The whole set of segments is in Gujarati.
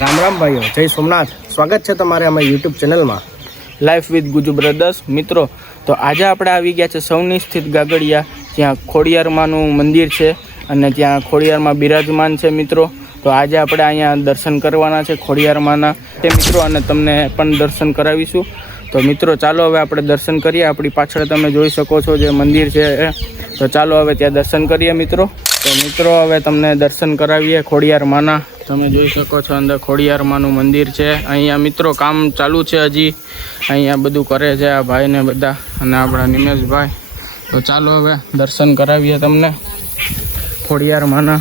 રામ રામ ભાઈઓ, જય સોમનાથ. સ્વાગત છે તમારે અમારી યુટ્યુબ ચેનલમાં. લાઈફ વિથ ગુજુ બ્રદર્સ મિત્રો, તો આજે આપણે આવી ગયા છે સૌની સ્થિત ગાગડિયા. જ્યાં ખોડિયારમાંનું મંદિર છે અને ત્યાં ખોડિયારમાં બિરાજમાન છે મિત્રો. તો આજે આપણે અહીંયા દર્શન કરવાના છે ખોડિયારમાંના. તે મિત્રો, અને તમને પણ દર્શન કરાવીશું. તો મિત્રો, ચાલો હવે આપણે દર્શન કરીએ. આપણી પાછળ તમે જોઈ શકો છો જે મંદિર છે. તો ચાલો હવે ત્યાં દર્શન કરીએ મિત્રો. તો મિત્રો, હવે તમને દર્શન કરાવીએ ખોડિયારમાંના. તમે જોઈ શકો છો અંદર ખોડિયારમાંનું મંદિર છે. અહીંયા મિત્રો કામ ચાલુ છે હજી. અહીંયા બધું કરે છે આ ભાઈને બધા અને આપણા નિમેશભાઈ. તો ચાલો હવે દર્શન કરાવીએ તમને. ખોડિયારમાંના.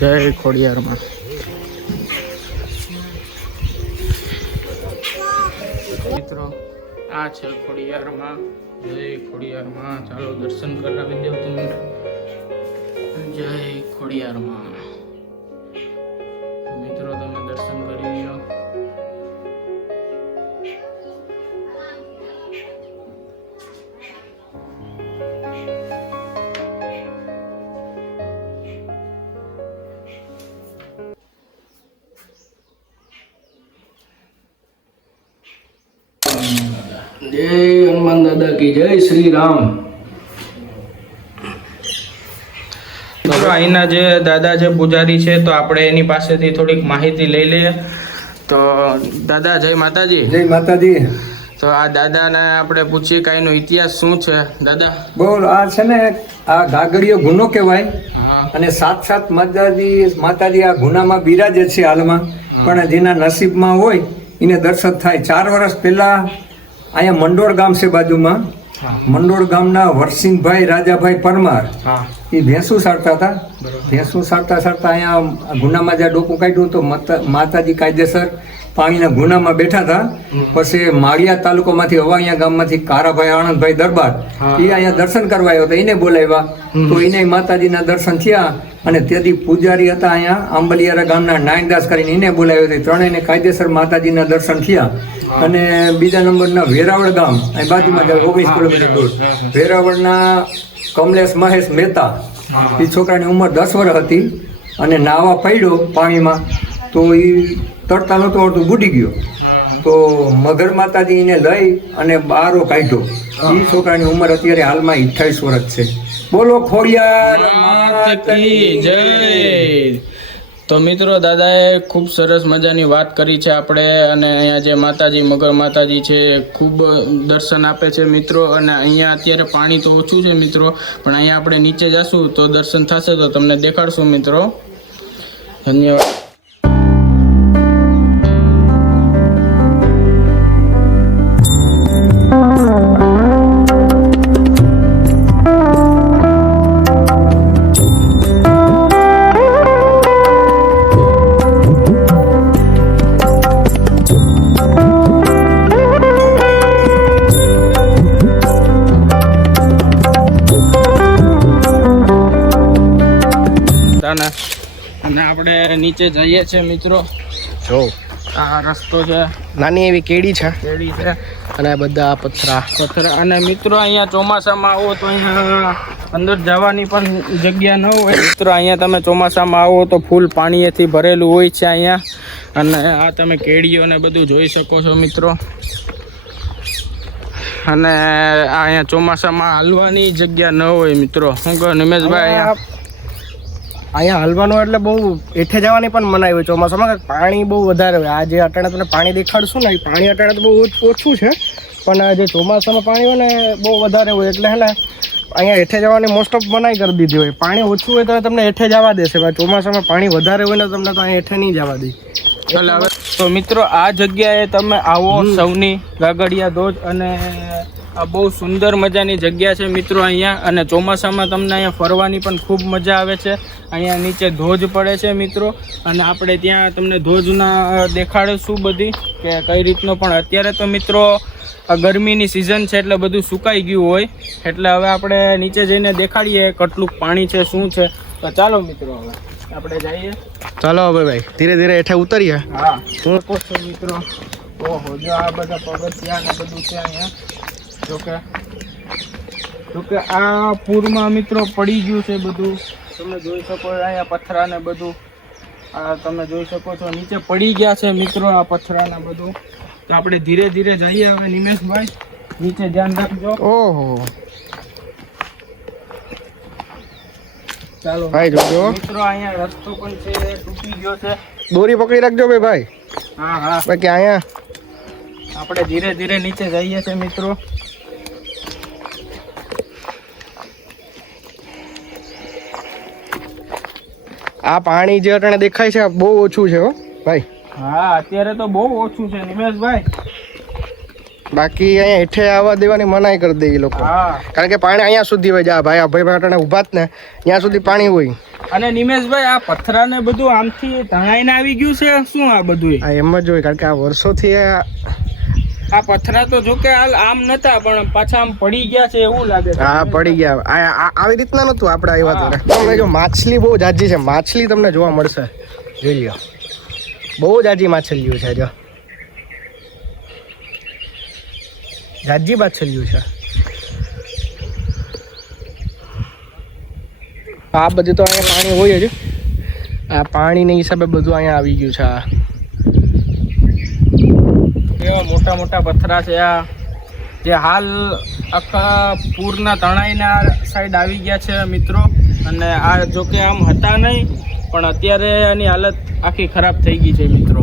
જય ખોડિયારમાં. મિત્રો, આ છે ખોડિયારમાં. જય ખોડિયારમાં. ચાલો દર્શન કરાવી દઉં તમને. જય ખોડિયારમાં. જય હનુમાન દાદા કી જય શ્રી રામ મિત્રો અહીંના જે દાદા જે પૂજારી છે તો આપણે એની પાસેથી થોડીક માહિતી લઈ લઈએ. તો દાદા જય માતાજી. જય માતાજી. તો આ દાદાને આપણે પૂછીએ કે એનો ઇતિહાસ શું છે? દાદા? બોલ આ છે ને આ ગાગડીયો ગુનો કહેવાય. અને સાત સાત માતાજી માતાજી આ ગુનામાં બિરાજે છે હાલમાં. પણ જેના નસીબમાં હોય એને દર્શન થાય. ચાર વર્ષ પહેલા અહીંયા મંડોળ ગામ છે બાજુમાં. મંડોળ ગામના વરસિંહભાઈ રાજાભાઈ પરમાર એ ભેંસું સારતા હતા. ભેંસું સારતા સારતા અહીંયા ગુનામાં જ્યાં ડોકું કાઢ્યું તો માતાજી કાયદેસર પાણીના ગુનામાં બેઠા હતા. પછી માળિયા તાલુકામાંથી અવાણિયા ગામમાંથી કારાભાઈ આણંદભાઈ દરબાર એ અહીંયા દર્શન કરવા આવ્યો હતો. એને બોલાવ્યા. તો એને માતાજીના દર્શન થયા અને તેથી પૂજારી હતા અહીંયા આંબલિયારા ગામના નાયણદાસ કરીને એને બોલાવ્યો હતો. ત્રણેયને કાયદેસર માતાજીના દર્શન થયા. અને બીજા નંબરના વેરાવળ ગામ અહીં બાજુમાં જાય ઓગણીસ કિલોમીટર દૂર. વેરાવળના કમલેશ મહેશ મહેતા એ છોકરાની ઉંમર દસ વર્ષ હતી અને નાવા પડ્યો પાણીમાં. તો એ તરતા નહોતો આવડતું બુડી ગયો. તો મગર માતાજી એને લઈ અને બારો કાઢ્યો. એ છોકરાની ઉંમર અત્યારે હાલમાં અઠ્ઠાવીસ વર્ષ છે. બોલો ખોડિયાર જય. તો મિત્રો દાદાએ ખૂબ સરસ મજાની વાત કરી છે આપણે અને અહીંયા જે માતાજી મગર માતાજી છે ખૂબ દર્શન આપે છે મિત્રો અને અહીંયા અત્યારે પાણી તો ઓછું છે મિત્રો પણ અહીંયા આપણે નીચે જશું તો દર્શન થશે તો તમને દેખાડશું મિત્રો. ધન્યવાદ. તાના અને આપણે નીચે જઈએ છીએ મિત્રો. જો. આ રસ્તો છે. નાની એવી કેડી છે. કેડી છે. અને બધા પથરા. પથરા. અને મિત્રો અહીંયા ચોમાસામાં આવો તો અહીંયા અંદર જવાની પણ જગ્યા ન હોય. મિત્રો અહીંયા તમે ચોમાસામાં આવો તો ફૂલ પાણીએથી ભરેલું હોય છે અહીંયા. અને આ તમે કેડીઓ ને બધું જોઈ શકો છો મિત્રો. અને આ અહીંયા ચોમાસામાં હાલવાની જગ્યા ન હોય મિત્રો. શું કહો નિમેશભાઈ અહીંયા? અહીંયા હલવાનું એટલે બહુ એઠે જવાની પણ મનાઈ હોય. ચોમાસામાં પાણી બહુ વધારે હોય. આ જે અટાણે તમને પાણી દેખાડશું ને એ પાણી અટાણે તો બહુ ઓછ- છે. પણ આ જે ચોમાસામાં પાણી હોય ને બહુ વધારે હોય. એટલે હે ને અહીંયા એઠે જવાની મોસ્ટ ઓફ મનાઈ કરી દીધી હોય. પાણી ઓછું હોય તો તમને એઠે જવા દેશે ચોમાસામાં પાણી વધારે હોય ને તમને તો અહીંયા હેઠે નહીં જવા દે. એટલે હવે તો મિત્રો આ જગ્યાએ તમે આવો સૌની ગાગડિયા ધોધ અને આ બહુ સુંદર મજાની જગ્યા છે મિત્રો અહીંયા. અને ચોમાસામાં તમને અહીંયા ફરવાની પણ ખૂબ મજા આવે છે. અહીંયા નીચે ધોજ પડે છે મિત્રો. અને આપણે ત્યાં તમને ધોજના દેખાડીશું બધી કે કઈ રીતનો. પણ અત્યારે તો મિત્રો આ ગરમીની સિઝન છે એટલે બધું સુકાઈ ગયું હોય. એટલે હવે આપણે નીચે જઈને દેખાડીએ કેટલું પાણી છે શું છે. તો ચાલો મિત્રો હવે આપણે જઈએ. ચાલો હવે ભાઈ ધીરે ધીરે હેઠે ઉતરીએ. હા મિત્રો. ઓહો જો આ બધા પગથિયા ને બધું છે અહીંયા. જોકે જોકે આ પૂરમાં મિત્રો પડી ગયું છે બધું. તમે જોઈ શકો છો અહીંયા પથરા ને બધું. આ તમે જોઈ શકો છો નીચે પડી ગયા છે મિત્રો આ પથરાના બધું. તો આપણે ધીરે ધીરે જઈએ હવે નિમેશભાઈ. નીચે ધ્યાન રાખજો. ઓહો. ચાલો. ભાઈ જોજો મિત્રો અહીંયા રસ્તો પણ છે તૂટી ગયો છે. દોરી પકડી રાખજો ભાઈ ભાઈ. હા હા. બાકી અહીંયા. આપણે ધીરે ધીરે નીચે જઈએ છીએ મિત્રો. આ પાણી જે અટાણે દેખાય છે બહુ ઓછું છે હો ભાઈ. હા અત્યારે તો બહુ ઓછું છે નિમેશભાઈ. બાકી અહીંયા હેઠે આવવા દેવાની મનાઈ કરી દે એ લોકો. કારણ કે પાણી અહીંયા સુધી હોય જા ભાઈ આ ભાઈ ઊભા જ ને ત્યાં સુધી પાણી હોય. અને નિમેશભાઈ આ પથરાને બધું આમથી તણાઈને આવી ગયું છે શું આ બધું એમ જ હોય કારણ કે આ વર્ષોથી આ આ પથરા તો જો કે હાલ આમ નતા પણ પાછા આમ પડી ગયા છે એવું લાગે છે. હા પડી ગયા. આવી રીતના નતું આપણે આવ્યા હા. તમને જો માછલી બહુ જાજી છે. માછલી તમને જોવા મળશે. જોઈ લ્યો. બહુ જાજી માછલીઓ છે જો. જાજી માછલીઓ છે. આ બધું તો અહીંયા પાણી હોય જ. આ પાણીને હિસાબે બધું અહીંયા આવી ગયું છે. આ એવા મોટા મોટા પથરા છે આ જે હાલ આખા પૂરના તણાઈના સાઈડ આવી ગયા છે મિત્રો. અને આ જો કે આમ હતા નહીં પણ અત્યારે એની હાલત આખી ખરાબ થઈ ગઈ છે મિત્રો.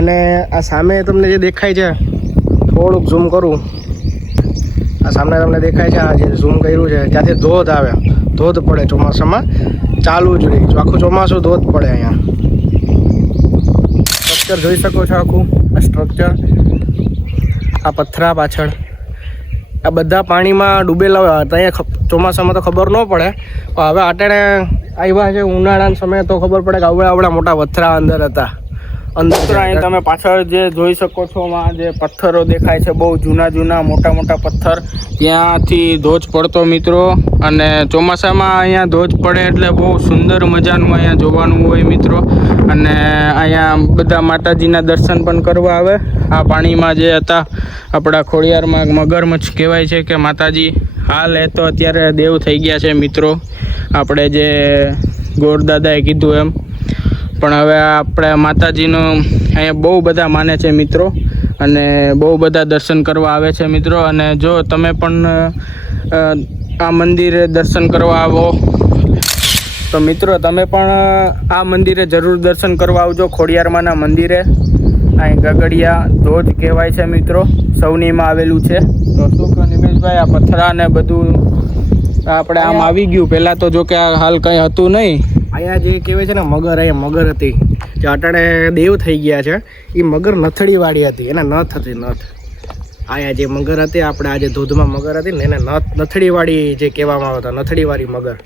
અને આ સામે તમને જે દેખાય છે થોડુંક ઝૂમ કરું. આ સામે તમને દેખાય છે આ જે ઝૂમ કર્યું છે ત્યાંથી ધોધ આવે. ધોધ પડે ચોમાસામાં ચાલુ જ રહી આખું ચોમાસું ધોધ પડે અહીંયા. સ્ટ્રક્ચર જોઈ શકો છો આખું? સ્ટ્રક્ચર આ પથરા પાછળ. આ બધા પાણીમાં ડૂબેલા હોય. તો અહીંયા ચોમાસામાં તો ખબર ન પડે. પણ હવે અટાણે આવ્યા છે ઉનાળાના સમયે તો ખબર પડે કે આવડા આવડા મોટા પથરા અંદર હતા. અંદર અહીં તમે પાછળ જે જોઈ શકો છો માં જે પથ્થરો દેખાય છે બહુ જૂના જૂના મોટા મોટા પથ્થર. ત્યાંથી ધોજ પડતો મિત્રો અને ચોમાસામાં અહીંયા ધોજ પડે એટલે બહુ સુંદર મજાનું અહીંયા જોવાનું હોય મિત્રો. અને અહીંયા બધા માતાજીના દર્શન પણ કરવા આવે. આ પાણીમાં જે હતા આપણા ખોડિયારમાં મગરમચ્છ કહેવાય છે કે માતાજી હાલ એ તો અત્યારે દેવ થઈ ગયા છે મિત્રો. આપણે જે ગોરદાદાએ કીધું એમ પણ હવે આપણે માતાજીનું અહીંયા બહુ બધા માને છે મિત્રો અને બહુ બધા દર્શન કરવા આવે છે મિત્રો અને જો તમે પણ આ મંદિરે દર્શન કરવા આવો, તો મિત્રો તમે પણ આ મંદિરે જરૂર દર્શન કરવા આવજો ખોડિયારમાંના મંદિરે. અહીં ગગડિયા ધોધ કહેવાય છે મિત્રો સૌનીમાં આવેલું છે. તો શું કહો નિમેશભાઈ, આ પથરા ને બધું, આપણે આમ આવી ગયું. પહેલાં તો જો કે આ હાલ કંઈ હતું નહીં. અહીંયા જે કહેવાય છે ને, મગર, અહીંયા મગર હતી. જે અટાણે દેવ થઈ ગયા છે. એ મગર નથડીવાળી હતી. એને નથ હતી, નથ. આયા જે મગર હતી, આપણે આ જે ધોધમાં મગર હતી ને, એને નથ, નથડીવાળી જે કહેવામાં આવતા નથડી વાળી મગર.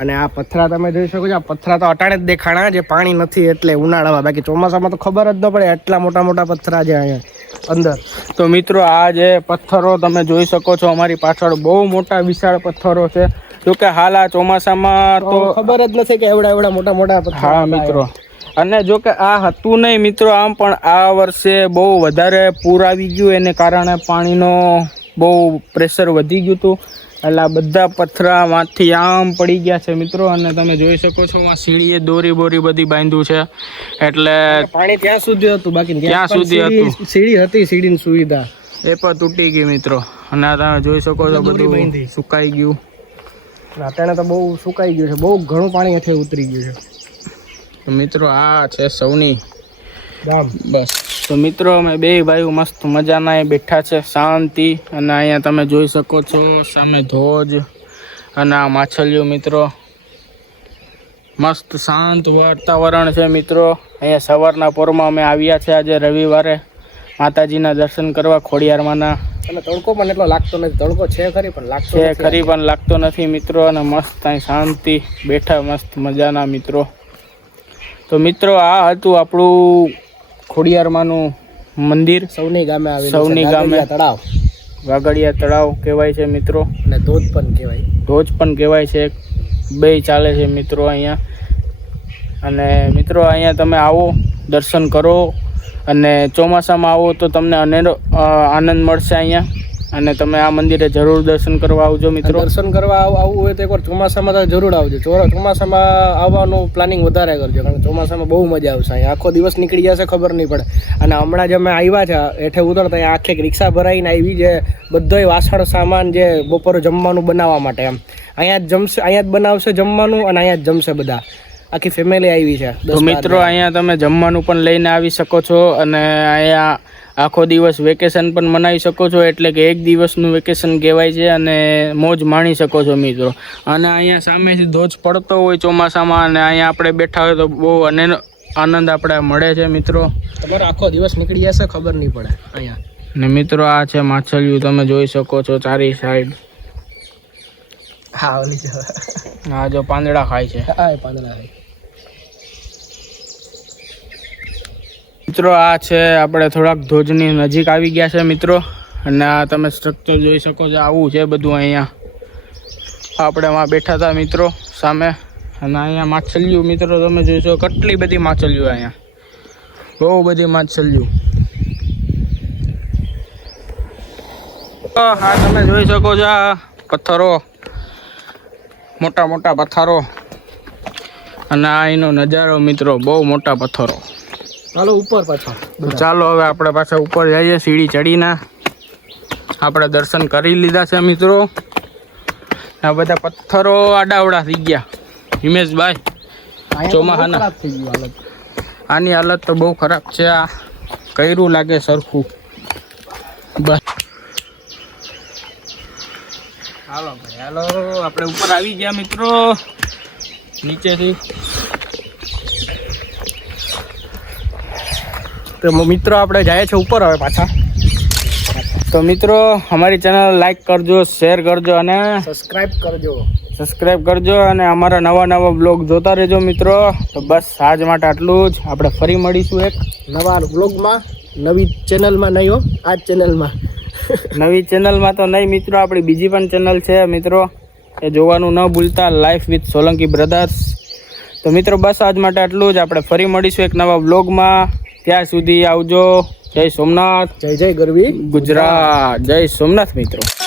અને આ પથરા તમે જોઈ શકો છો, આ પથરા તો અટાણે જ દેખાણા, જે પાણી નથી એટલે ઉનાળામાં. બાકી ચોમાસામાં તો ખબર જ ન પડે એટલા મોટા મોટા પથરા છે અહીંયા અંદર. તો મિત્રો, આ જે પથ્થરો તમે જોઈ શકો છો, અમારી પાછળ બહુ મોટા વિશાળ પથ્થરો છે. જો કે હાલ આ ચોમાસામાં તો ખબર જ નથી કે એવડા એવડા મોટા મોટા હા મિત્રો. અને જો કે આ હતું નહીં મિત્રો આમ પણ આ વર્ષે બહુ વધારે પૂર આવી ગયું. એને કારણે પાણીનો બહુ પ્રેશર વધી ગયું હતું. એટલે આ બધા પથરામાંથી આમ પડી ગયા છે મિત્રો. અને તમે જોઈ શકો છો આ સીડીએ દોરી બોરી બધી બાંધ્યું છે. એટલે પાણી ત્યાં સુધી હતું બાકી ત્યાં સુધી હતું. સીડી હતી સીડીની સુવિધા. એ પણ તૂટી ગઈ મિત્રો. અને તમે જોઈ શકો છો બધું. સુકાઈ ગયું. અત્યારે તો બહુ સુકાઈ ગયું છે. બહુ ઘણું પાણી હેઠે ઉતરી ગયું છે. તો મિત્રો આ છે સૌની. બસ. તો મિત્રો અમે બે ભાઈઓ મસ્ત મજાના બેઠા છે. શાંતિ. અને અહીંયા તમે જોઈ શકો છો સામે ધોજ અને આ માછલીઓ મિત્રો. મસ્ત શાંત વાતાવરણ છે મિત્રો. અહીંયા સવારના પોરમાં અમે આવ્યા છે આજે રવિવારે. માતાજીના દર્શન કરવા ખોડિયારમાંના. અને તડકો પણ એટલો લાગતો નથી. તડકો છે ખરી પણ લાગતો છે ખરી પણ લાગતો નથી મિત્રો અને મસ્ત અહીં શાંતિ બેઠા મસ્ત મજાના મિત્રો. તો મિત્રો આ હતું આપણું ખોડિયારમાંનું મંદિર. સૌની ગામે આવેલું સૌની ગામે. તળાવ. વાગડિયા તળાવ કહેવાય છે મિત્રો. અને ધોધ પણ કહેવાય. ધોધ પણ કહેવાય છે. બે ચાલે છે મિત્રો અહીંયા. અને મિત્રો અહીંયા તમે આવો દર્શન કરો. અને ચોમાસામાં આવો તો તમને અનેરો આનંદ મળશે અહીંયા. અને તમે આ મંદિરે જરૂર દર્શન કરવા આવજો મિત્રો. દર્શન કરવા આવ- આવવું હોય તો એકવાર ચોમાસામાં તો જરૂર આવજો. ચોરા ચોમાસામાં આવવાનું પ્લાનિંગ વધારે કરજો કારણ કે ચોમાસામાં બહુ મજા આવશે અહીંયા. આખો દિવસ નીકળી જશે ખબર નહીં પડે. અને હમણાં જે અમે આવ્યા છે હેઠે ઉતરતા આખી એક રિક્ષા ભરાઈને આવી જે બધોય વાસણ સામાન જે બપોરે જમવાનું બનાવવા માટે એમ. અહીંયા જ જમશે અહીંયા જ બનાવશે જમવાનું અને અહીંયા જ જમશે બધા. આખી ફેમિલી આવી છે તો મિત્રો અહીંયા તમે જમવાનું પણ લઈને આવી શકો છો અને અહીંયા આખો દિવસ વેકેશન પણ મનાવી શકો છો એટલે કે એક દિવસનું વેકેશન કહેવાય છે અને મોજ માણી શકો છો મિત્રો. અને અહીંયા સામેથી ધોજ પડતો હોય ચોમાસામાં અને અહીંયા આપણે બેઠા હોય તો બહુ અને આનંદ આપણે મળે છે મિત્રો. ખબર આખો દિવસ નીકળી જશે ખબર નહીં પડે અહીંયા. ને મિત્રો આ છે માછલિયું તમે જોઈ શકો છો ચારી સાઈડ હા ઓલી હા જો પાંદડા ખાય છે. હા પાંદડા છે. મિત્રો, આ છે આપણે થોડાક ધોજની નજીક આવી ગયા છે મિત્રો. અને આ તમે સ્ટ્રક્ચર જોઈ શકો છો, આવું છે બધું અહીંયા. આપણે એમાં બેઠા હતા મિત્રો સામે. અને અહીંયા માછલીઓ મિત્રો, તમે જોઈશો કેટલી બધી માછલીઓ અહીંયા. બહુ બધી માછલીઓ. હા તમે જોઈ શકો છો, આ પથ્થરો. મોટા મોટા પથ્થરો. અને આ નજારો મિત્રો, બહુ મોટા પથ્થરો. ચાલો ઉપર પાછા. ચાલો હવે આપણે પાછા ઉપર જઈએ સીડી ચડીને. આપણે દર્શન કરી લીધા છે મિત્રો. આ બધા પથ્થરો આડાવડા થઈ ગયા. હિમેશભાઈ હાલત. આની હાલત તો બહુ ખરાબ છે. આ કર્યું લાગે સરખું. બસ. હાલો ભાઈ હાલો. આપણે ઉપર આવી ગયા મિત્રો. નીચેથી. તો મિત્રો આપણે જાય છે ઉપર હવે પાછા. તો મિત્રો અમારી ચેનલ લાઈક કરજો શેર કરજો અને સબસ્ક્રાઈબ કરજો. સબસ્ક્રાઈબ કરજો અને અમારા નવા નવા બ્લોગ જોતા રહેજો મિત્રો. તો બસ આજ માટે આટલું જ. આપણે ફરી મળીશું એક નવા બ્લોગમાં નવી ચેનલમાં નહીં હો આ ચેનલમાં નવી ચેનલમાં તો નહીં મિત્રો આપણી બીજી પણ ચેનલ છે મિત્રો. એ જોવાનું ન ભૂલતા લાઈફ વિથ સોલંકી બ્રધર્સ તો મિત્રો બસ આજ માટે આટલું જ. આપણે ફરી મળીશું એક નવા બ્લોગમાં ત્યાં સુધી આવજો. જય સોમનાથ. જય જય ગરવી. ગુજરાત. જય સોમનાથ મિત્રો.